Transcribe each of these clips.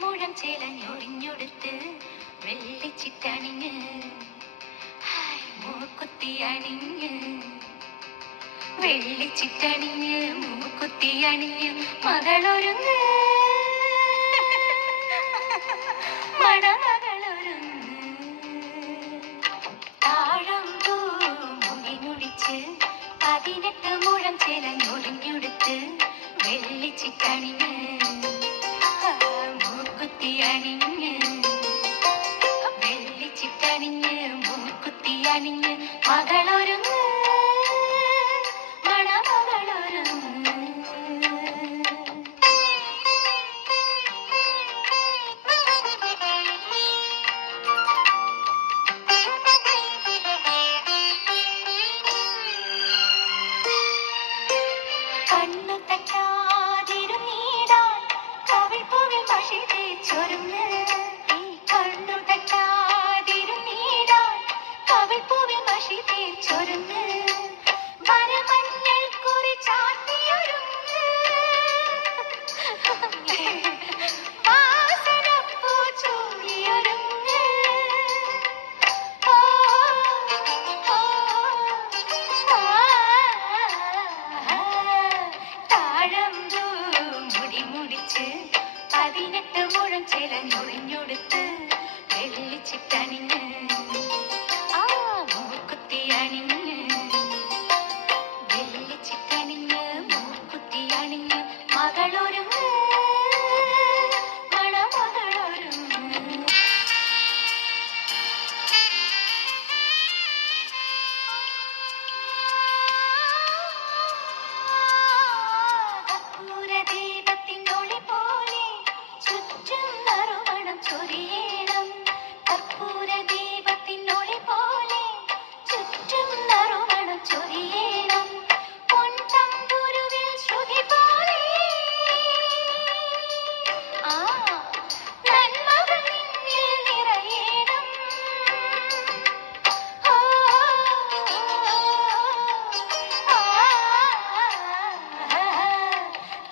മുഴം ചേലഞ്ഞൊടിഞ്ഞൊടുത്ത് വെള്ളിച്ചിട്ടണിഞ്ഞ് മൂക്കുത്തി അണിഞ്ഞ് വെള്ളിച്ചിട്ടണിഞ്ഞ് മൂക്കുത്തി അണിഞ്ഞ് മകളൊരുങ്ങ് മണമകളൊരുങ്ങ് താഴമ്പൂ മുടി മുടിച്ച് 18 മുഴം ചേലഞ്ഞൊടിഞ്ഞൊടുത്ത് വെള്ളിച്ചിട്ടണിഞ്ഞ് മൂക്കുത്തി അണിഞ്ഞ് വെള്ളിച്ചിട്ടണിഞ്ഞ് മൂക്കുത്തി അണിഞ്ഞ് മകളൊരുങ്ങ് മണമകളൊരുങ്ങ് കണ്ണു തട്ടാതിരുന്നീടാൻ കവിൾപ്പൂവിൽ മഷി തേച്ചൊരുങ്ങ് കണ്ണു തട്ടാതിരുന്നീടാൻ കവിൾപ്പൂവിൽ മഷി തേച്ചൊരുങ്ങ് വരമഞ്ഞൾ കുറി ചാർത്തിയൊരുങ്ങ് വാസനപ്പൂ ചൂടിയൊരുങ്ങ് താഴമ്പൂ മുടി മുടിച്ച് 18 മുഴം ചേലഞ്ഞൊടിഞ്ഞൊടുത്ത് വെള്ളിച്ചിട്ടണിഞ്ഞ് മൂക്കുത്തി അണിഞ്ഞ് വെള്ളിച്ചിട്ടണിഞ്ഞ് മൂക്കുത്തി അണിഞ്ഞ് മകളൊരുങ്ങ് മണമകളൊരുങ്ങ് കർപ്പൂരദീപത്തിനൊളി പോലെ ചുറ്റും നറുമണം ചൊരിയണം കർപ്പൂരദീപത്തിനൊളി പോലെ ചുറ്റും നറുമണം ചൊരിയണം പൊൻതമ്പുരുവിൽ ശ്രുതി പോലെ നന്മകൾ നിന്നിൽ നിറയണം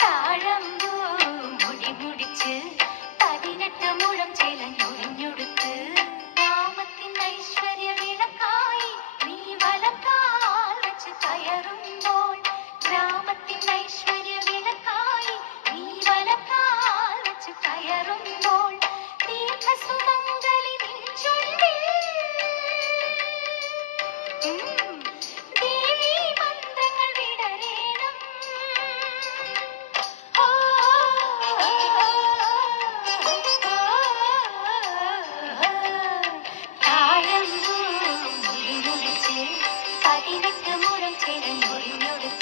താഴമ്പൂ മുടി മുടിച്ച് 18 മുഴം ചേലഞ്ഞൊടിഞ്ഞൊടുത്ത് ഗ്രാമത്തിൻ ഐശ്വര്യ വിളക്കായി നീ വലക്കാൽ വെച്ച് കയറുമ്പോൾ ഗ്രാമത്തിൻ ഐശ്വര്യ വിളക്കായി നീ വലക്കാൽ വെച്ച് കയറുമ്പോൾ ദീർഘസുമംഗലി നിൻ ചുണ്ടിൽ ദേവീ മന്ത്രങ്ങൾ വിടരേണം താഴമ്പൂ മുടി മുടിച്ച് 18 മുഴം ചേലഞ്ഞൊടിഞ്ഞൊടുത്ത്